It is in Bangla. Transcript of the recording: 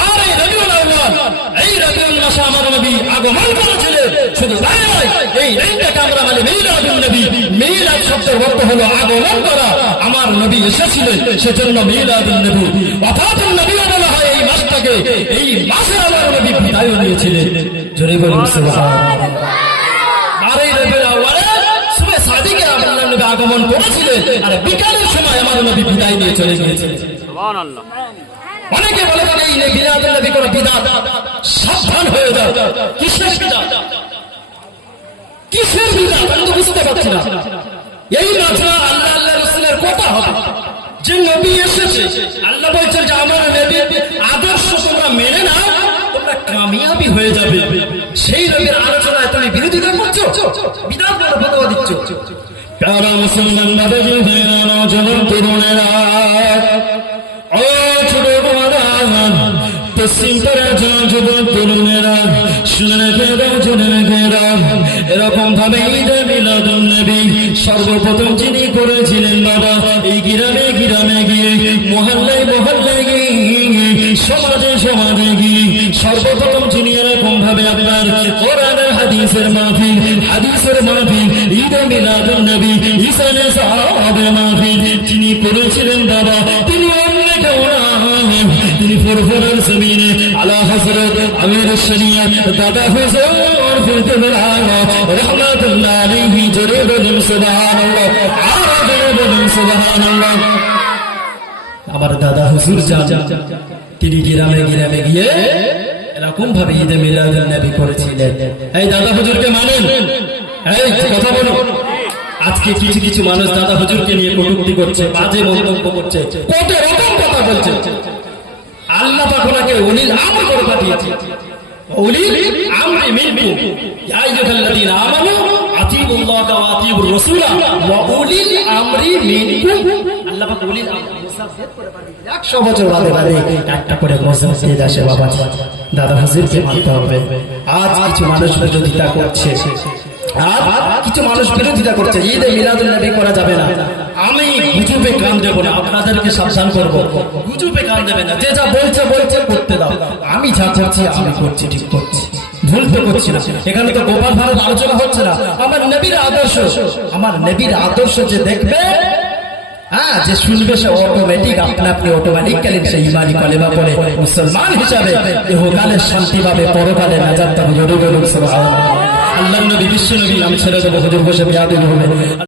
12 রবিউল আউয়াল, এই রবিউল মাসে আমার নবী আগমন করেছিলেন। শুধু তাই নয়, এই দিনটাকে আমরা বলি মিলাদুন নবী। মিলাদ শব্দের অর্থ হলো আগমন করা। আমার নবী এসেছিলেন, সেজন্য মিলাদুন নবী। ওয়াফাতুন নবী বলা হয় এই মাসটাকে। এই মাসে আমার নবী বিদায় নিয়েছিলেন। জোরে বলুন সুবহানাল্লাহ। 12 রবিউল আউয়ালে সুবহে সাদিকে আমার নবী আগমন করেছিলেন, আর বিকালের সময় আমার নবী বিদায় নিয়ে চলে গিয়েছিলেন। সুবহানাল্লাহ। অনেকে বলে থাকে এই মিলাদুন নবী কোন বিদআত। সাবধান হয়ে যাও। কিসের বিদআত? কিসের বিদআত? আমি তো বুঝতে পারছি না। এই মাসে আল্লাহ আল্লাহ রাসূলের কথা হবে, যে নবী এসেছে, আল্লাহ বলছেন যে আমার নবীর আদর্শ তোমরা মেনে নাও, তোমরা কামিয়াবি হয়ে যাবে। সেই নবীর আলোচনায় তুমি বিরোধিতা করছো, বিদআত বলে ফতোয়া দিচ্ছ। প্যারা মুসলমান বাবাজি ভাইরা, নওজোয়ান তরুণেরা, ও ছোট বড়রা, পশ্চিম পাড়ার যুবক তরুণেরা, শুনে রেখে এরকম ভাবে ঈদে মিলাদুন নবী সর্বপ্রথম যিনি করেছিলেন বাবা, এই গ্রামে গ্রামে গিয়ে, মহল্লায় মহল্লায় গিয়ে, সমাজে সমাজে গিয়ে সর্বপ্রথম যিনি এরকম ভাবে আপনার কোরআন হাদিসের মাহফিল, ঈদে মিলাদুন নবী, ঈসানে সাহাবে মাহফিল যিনি করেছিলেন বাবা, তিনি অন্য কেউ না, তিনি ফুরফুরার জমিনে আলা হযরত আমির শরিয়ত দাদা হুজুর ফুরফুর আলা রাহমাতুল্লাহ আলাইহি। জোরে বলুন সুবহানাল্লাহ, আর জোরে বলুন সুবহানাল্লাহ। আমার দাদা হুজুর জান, তিনি গ্রামে গ্রামে গিয়ে এরকম ভাবে ঈদে মিলাদুন নবী করেছিলেন। এই দাদা হুজুরকে মানেন? এই কথা বলুন। আজকে কিছু কিছু মানুষ দাদা হুজুরকে নিয়ে কটূক্তি করছে, বাজে মন্তব্য করছে, কত রকম কথা বলছে। আল্লাহ পাক ওনাকে উলিল আমর করে পাঠিয়েছে। উলিল আমরি মিনকুম, ইয়া আইয়ুহাল্লাযীনা আমানু আতিউল্লাহ ওয়া আতিউর রাসূলা ওয়া উলিল আমরি মিনকুম। আল্লাহ পাক উলিল আমর মুসাফির করে পাঠিয়েছে। 100 বছর বাদে বাদে একটা করে মুসাফির আসে বাবা, দাদা হুজুরকে মানতে হবে। আজ কিছু মানুষ বিরোধিতা করছে, ঈদে মিলাদুন নবী করা যাবে না। আমি গুজবে কান দেব না, আপনাদেরকে সাবধান করবো, গুজবে কান দেবে না। যে যা বলছে বলছে, করতে দাও। আমি যা করছি আমি করছি, ঠিক করছি, ভুল তো করছি না। এখানে তো গোপাল ভারত আলোচনা হচ্ছে না। আমার নবীর আদর্শ, আমার নবীর আদর্শ যে দেখবে, হ্যাঁ, যে শুনবে, সে অটোমেটিক আপনি অটোমেটিক্যালি সে ইমানি কালেমা পড়ে মুসলমান হিসাবে ইহকালে শান্তি পাবে, পরকালে নাজাত পাবে। জোরে বলুন সুবহানাল্লাহ। আল্লাহর নবী, বিশ্ব নবী, আমি ছেড়ে দেবো, হুজুর বসে বিয়াদবি হবে।